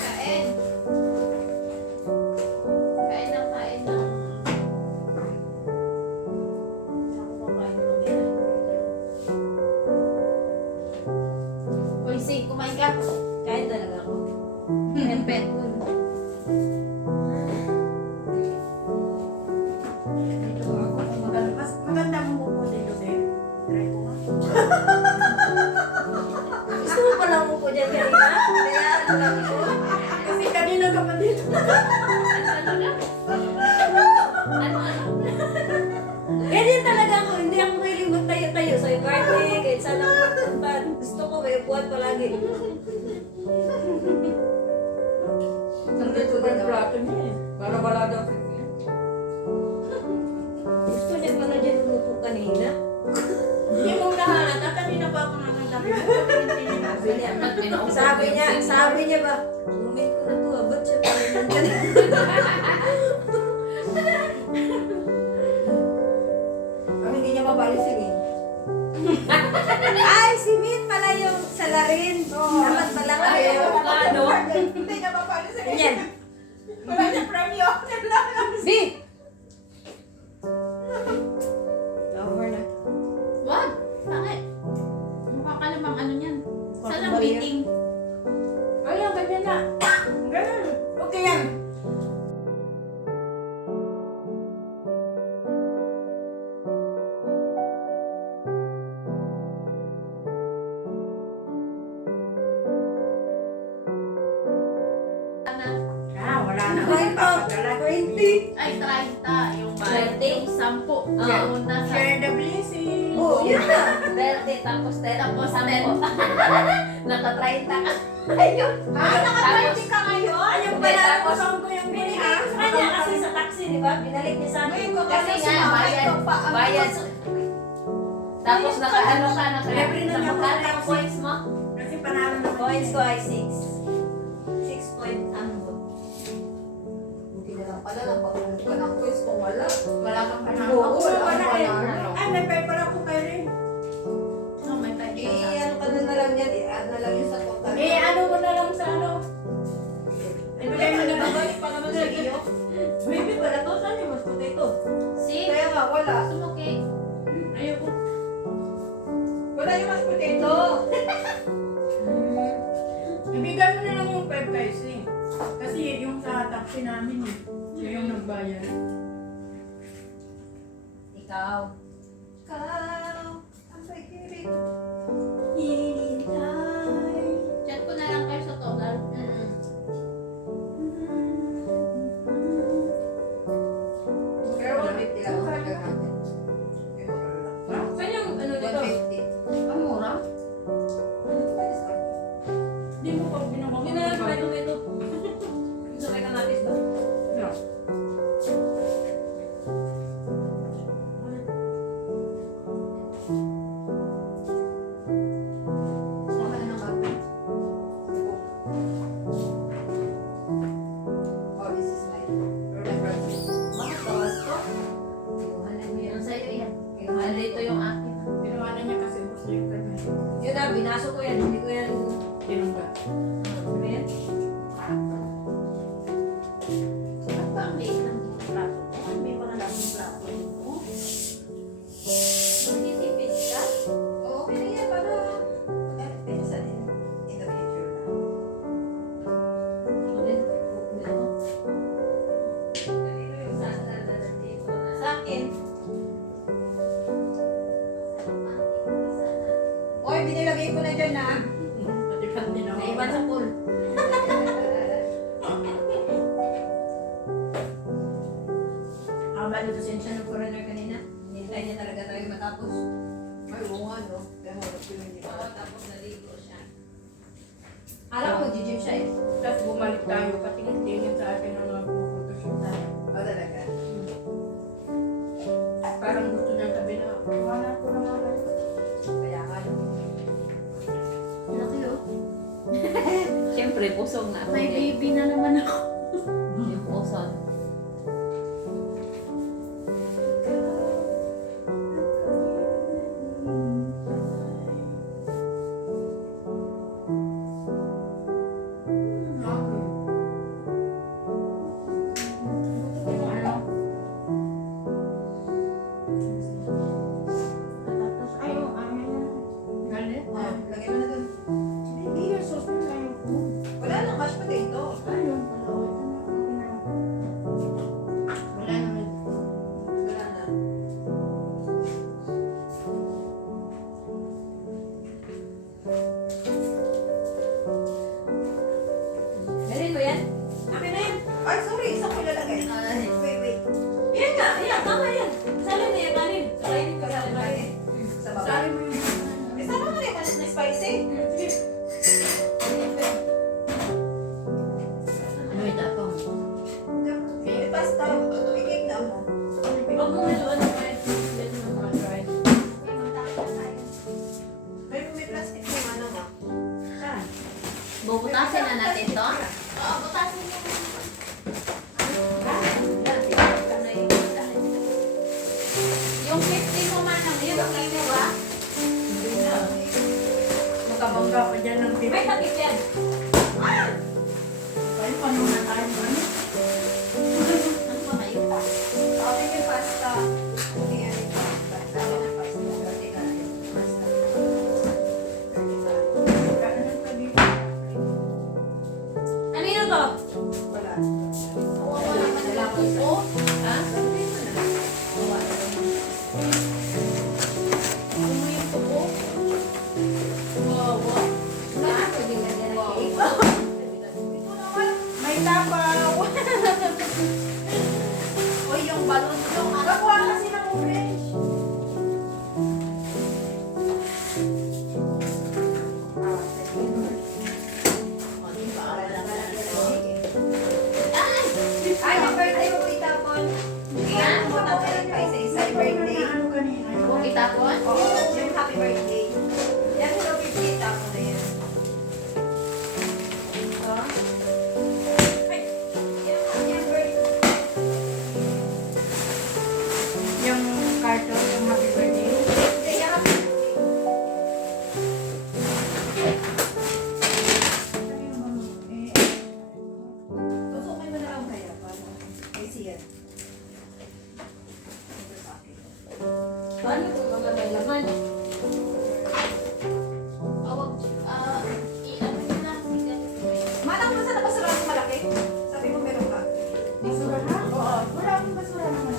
Kain. Kain na, kain na. Ako kakain na kami. Uy, si, kumain ka. Kain talaga ako. Pet ko. Dito ako. Mas maganda mo po dito, babe. Try ko nga. Gusto mo pala mo po dyan kanina? Kaya ano lang ko? Kasi kanina ka pa dito. Ano na? Ano? Ganyan talaga ako. Hindi ako mahiling magtayo-tayo sa party. Kahit saan ako magpunta. Gusto ko may upuan palagi. Nandito ba yung plato niya eh? Para wala daw sa Gusto niya pala dyan umupo kanina. Hindi mo nahalata. Kanina pa ako nakagabi. Sabi niya ba, roommate ko na to, ba't siya pa rin nandyan? Ang hindi niya mapalisin eh. Ay, si Min pala yung salarin. Dapat pala kayo. Ano? Hindi niya mapalisin. Ganyan. Wala niya premyo. B! Over na. Wag! Bakit? Mukha ka namang ano niyan. Saan ang Barrier. meeting? Ayun, ganyan na. Ganyan. Okay yan. Wala na. Ay, pa. 20. Ay, 30. Yung bayad. 20? Yung 10. Ah. Yung una sa... Share the blessing. Oh, yun na. 30, tapos 10. Tapos 10. Naka-30 ka. Ayun. Naka-20 ka ngayon? Yung Hindi, pala, tapos- kusang ko yung binigay ko sa kanya kasi sa taxi, di ba? Binalik niya sa akin. Kasi nga, bayad. Tapos naka-ano ka, Libre na niya naka-ano mga ang points mo? Kasi panalo naman. Points ko ay 6. 6 point ang mo. Hindi na lang pala, napapulog ka ng quiz kung wala. Wala kang panalo. Oo, wala Wala kang eh. panalo. Ay, may paper ako kayo rin. Oh, may time siya sa... Ano ka na lang yan, i-add na lang yung sa total. Ano mo na lang sa ano? Ibigay mo na babalik pa naman sa iyo. Baby, pala to, saan yung mas potato? Si? Kaya nga, wala. Sumuki. Ayoko. Wala yung mashed potato. Ibigay mo na lang yung 5 guys eh. Kasi yung sa taxi namin eh. Siya yung nagbayad. Ikaw. Ikaw, ang pagkirit. Chat ko na lang kayo sa total. Pero 150 lang ang halaga natin. Saan yung ano dito? 150. Ang mura? Hindi mo pag binabang. Hindi na lang tayo nito. Gusto kayo kanatis ba? Yeah. Sama na ng kape. Oh, this is my reference. Bakit bawas ko? Yung sa'yo yan. Dito yung akin. Tinawanan niya kasi gusto yung kanya. Yun na, binaso ko yan. Hindi ko yan. Tinungga. Ano yan? Bakit ba ang liit ng plato? May mga lamang plato. Magtitipid ka? Oo, okay na yan para pinsan in the future na. Sa akin. Oy, binilagay ko na dyan na. Patikan din ako. Naiwan sa pool. Ang bali pasensya ng foreigner kanina. Hinintay niya talaga tayo matapos. Ay, oo nga, no? Kaya mo, hindi pa. Oo, tapos naligo siya. Alam ko, mag-gym siya eh. Tapos bumalik tayo, patingin-tingin sa akin ng mga photoshoot tayo. Oh, talaga. Parang gusto niya sabi na, wala ko na nga kayo. Kaya nga, no? Laki oh. Siyempre, pusong na ako. May baby na naman ako. Yung puson. Galing mo yan? Akin na yan. Ay, sorry. Isang ko ilalagay. Ay. Wait. Yan nga, yan, tama yan. Salo na yan, kanin. Kainin ko sa kanin. Sa baba. Sali mo yung... Eh, sama mo na yung manis na spicy. Ano yung tapong? May pasta. May cake na mo. Huwag mo haluan ng kain. Yan yung mga dry. May plastic yung ano mo. Saan? Bubutasin na natin to? Oo, butasin mo. Yung 15 mo manang, yun ang imo ba? Hindi na. Makabangga pa dyan ng May takip yan. Kaya paano na tayo ano? Ano ba kayo? Okay, may pasta. Okay, ano yung pasta? Sama ng pasta. Kasi ka na yung pasta. Kaya nang sabi ko. Kanino to? Wala. Kawawa naman ang puso. Ha? Ano mo yung pupo? Kawawa. Ha? Pwede lagyan ng cake. May tapaw! O yung balon yung ano? Kakuha kasi ng orange. O, di ba? Wala ka lang ito. Ay! Ay, yung birthday mo itapon. Kaya mo na tayo pa isa-isa yung birthday. Ano kanina? Kung itapon? Oo, yung happy birthday. Yan, hello, 50. Itapon na yan. Ay, yung birthday. Yung carton, yung happy birthday. Hindi, yung happy birthday. Tusukin mo na lang kaya. Kasi yan. Ito sa akin. Paano kung mga may laman? Awag, i-ano nyo na. Manang mo sa nakasarap malaki. Sabi mo meron ka. Basura na? Oo. Wala akong basura naman.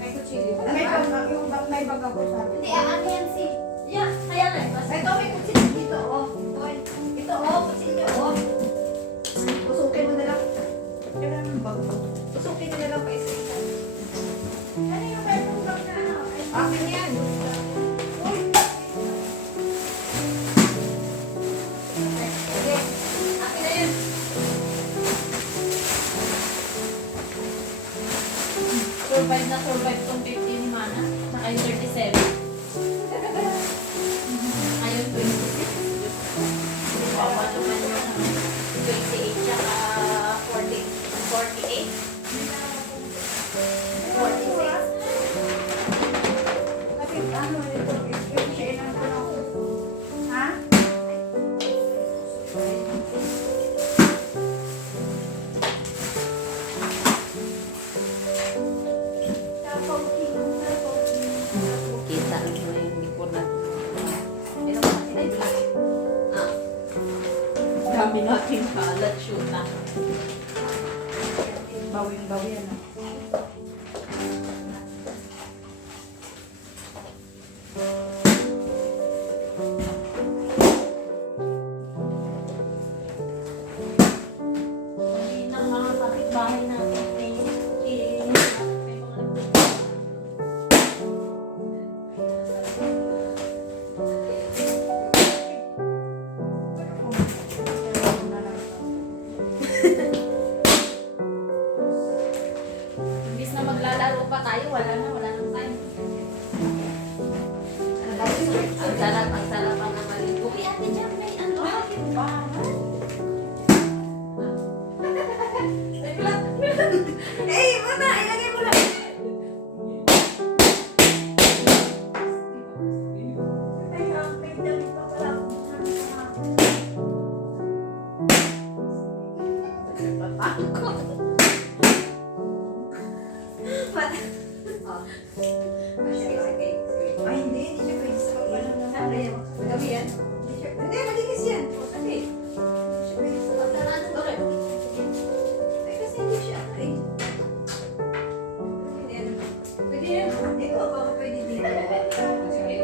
May kutsilyo. May bag, yung bag, may bag ako sabi. Hindi, ano yan si... Yeah, kaya nga. Ito may kutsilyo dito, oh. Ito, oh, kutsilyo, oh. Tusukin mo na lang. Kailan yung bag ko? Tusukin mo na lang pa isa-isa. Ano yung meron bag na ano? Akin yan. Uy. Sige. Akin na yun. Survive na survive tong 50 ni Mana. Saka yung 37. Ayun, 26. Bawa naman yung 28 tsaka 48. 46. Kasi ano ito, yung kailan ko na ako. Ha? Kita mo yung likod na. Meron pa sila dito. Ah. Dami nating kalat, shoot ah. Bawing-bawi ano. Hindi ng mga kapitbahay natin. May mga Imbis na maglalaro pa tayo, wala nang time. Ang sarap ang maligo. Uy, ate dyan, may ano, bakit ba? Eh, muna, ilagay mo lang. Ay, ang may damit pa pala ako. Ay, hindi siya pwede sa pagpalang ng ano yan. Magabi yan. Hindi, malinis yan. Hindi. Hindi siya pwede sa pagpalang. Okay. Ay, kasi hindi siya, ay. Hindi, ano. Pwede yan. Hindi ko, baka pwede dito. Sige.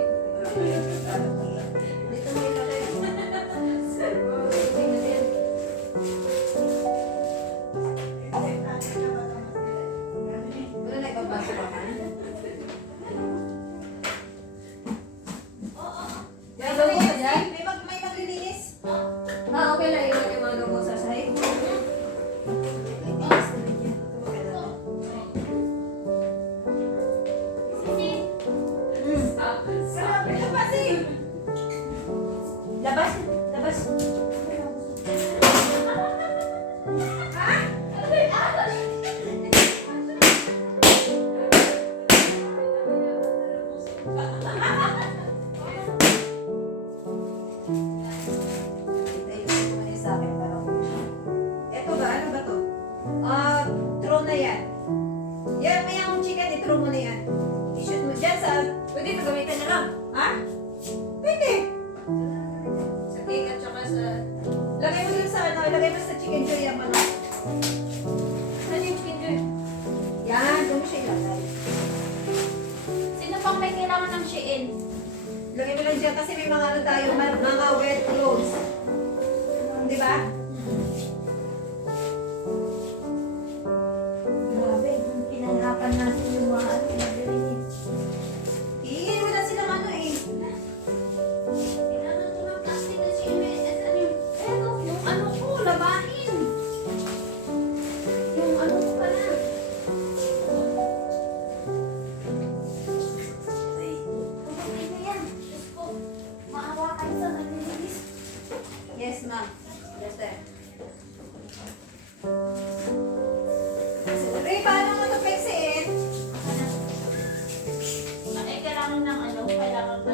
Labas. Labas. Ayusin mo na sa akin para ko. Eto ba? Ano ba to? Throw na yan. Yan, may ang chicken, i-throw mo na yan. I-shoot mo dyan sa... Pwede ito gamitin na lang. Ha? Pwede. Sa cake at saka sa... Lagay mo dun sa ano, lagay mo sa chicken joy yung ano. Ano yung chicken joy? Yan, doon mo siya ilagay. Sino pang may kailangan ng Shein? Lagay mo lang dyan kasi may mga ano tayo, mga wet clothes. Di ba? Grabe, pinahirapan natin yung mga ano pinabili niya. Iingin mo na silang ano eh. Kailangan ko ng plastic na CMS. Ano yung... Eto, yung ano ko, labahin. Yung ano ko pala. Tumatay na yan. Diyos ko, maawa kayo sa nalilinis. Yes, ma'am. Yes, sir. Ray, paano mo ito fixin? Kailangan ng ano, kailangan ng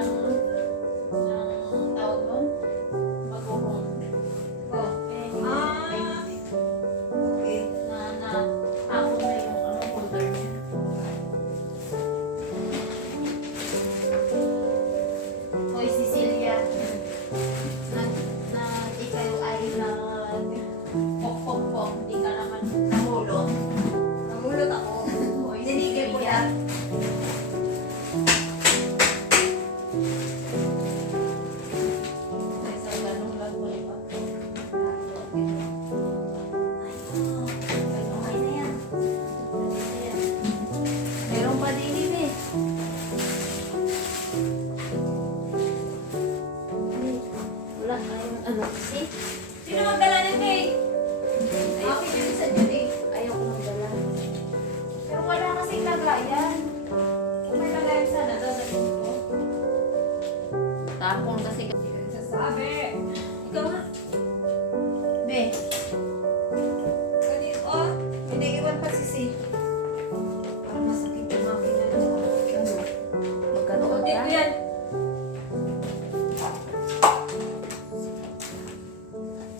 tawag nun, mag-home. Oh. Eh, Okay. na ako na yung ano, holder niya. Hoy, Cecilia, na di kayo ay pok-pok-pok, di ka naman nahulog. Namulot ako. Hoy, Dinigil ko Cecilia. na. Ay, sa ganung lang ko rin pa. Okay na yan. Meron pa din eh. Wala tayong ano kasi. Sino magdala ng cake? Okay, yun sa dyan eh. Ayaw ko magdala. Pero wala kasing lagayan. Kung may lagayan sana, dadalhin ko. Tapon kasi. Sasabi. Ikaw nga. Be. Kanina, oh, may naiwan pa si C. Parang masakit yung makina na. Ano? Magkano Kunti ko yan.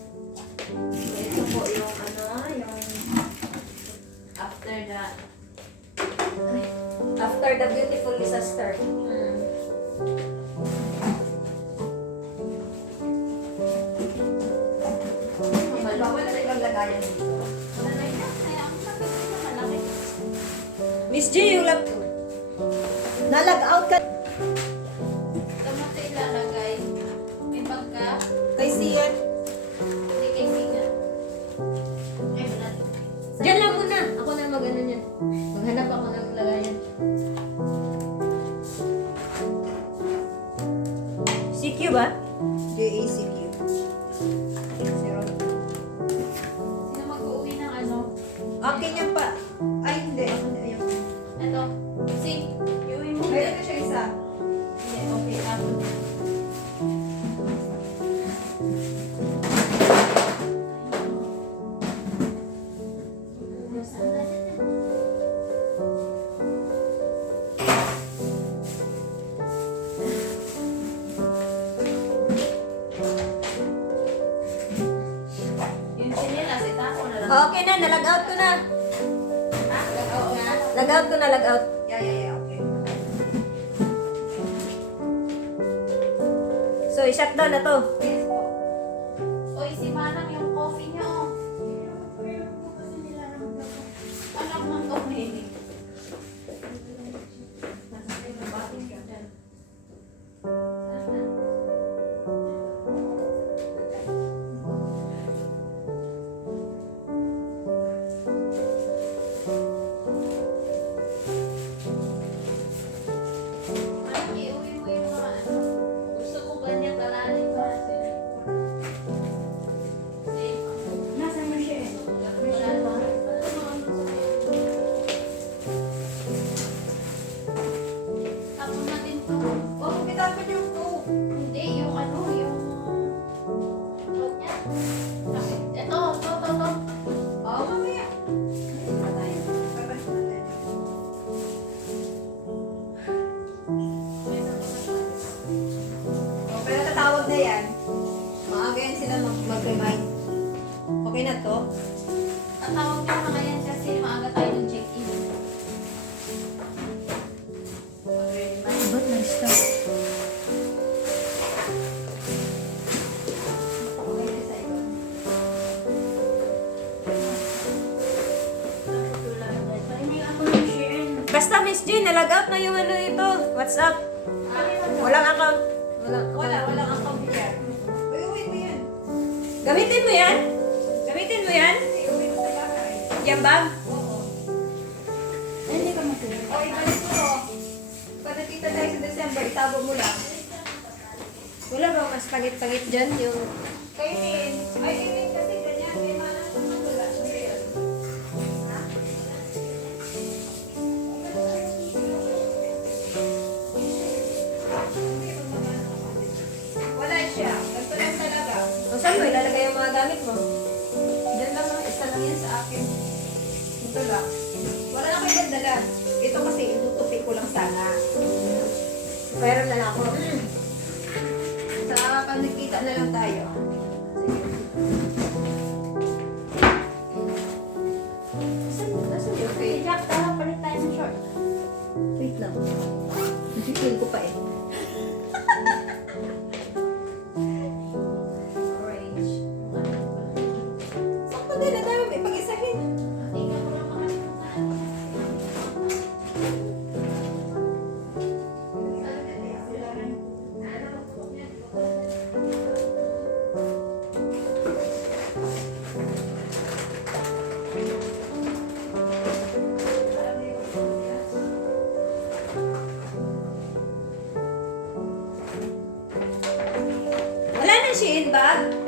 Ito po yung ano, yung After that. After the beautiful disaster. ito ba? Wala na ibang lagayan dito. Malay na. Kaya ang sabi ko na malaki. Miss G, yung lap... Nalag out ka Tomato ilalagay. May bangka. kay Sian. Hindi kay Sina. Ay, wala. Diyan lang muna. Ako na mag-ano niyan. Maghanap ako ng lagayan. CQ ba? J-A-C-Q. Zero. Sino mag-uwi ng ano? Akin yan pa. Ay, hindi. Ayun. Ito. Si. Iuwi mo. Meron na siya isa. Hindi, okay. Ako. Yung chinelas, itapo na lang. Okay na, nalag out ko na. Oo nga. Lag out ko na, lag out. Yeah, okay. So, i-shutdown na to. Yes po. Oy, si Manang yung coffee niya, oh. Anak ng coffee. Manang, iuwi mo yung mga ano. Gusto ko ganyan kalalim ba? Nasaan mo siya eh? Wala pa. maganda yan. Maaga yan sila mag-remind. Okay na to? Tatawag ko na yan kasi maaga tayo ng check-in. Ba't nag-stop? Okay na sa'yo. Hindi ako ng Shein. Basta Miss Jean, nalag out na yung ano ito. What's up? Walang account. Walang account yan. Uy, mo yan. Gamitin mo yan? Gamitin mo yan? Uwi mo sa bahay. Yan ba? Oo. Hindi ka matulog. O, ibalik mo to. Pag nakita tayo sa December, itabo mo lang. Wala ba mas pangit-pangit dyan yung... Kainin. Ay, kainin kasi ganyan. May mana sa magula. Ha? Wala siya. Ganito lang talaga. O saan mo ilalagay yung mga gamit mo? Diyan lang lang. Isa lang yan sa akin. Ito lang. Wala na kayo dala. Ito kasi inutupi ko lang sana. Pero na lang ako. Sa pag nagkita na lang tayo. Nasaan yung Okay, Jack, tara, palit tayo ng short. Wait lang. Feel ko pa eh. Orange. Sakto din na tayo. May pag-isahin. Tingnan mo lang makalimutan. Wala na Shein bag?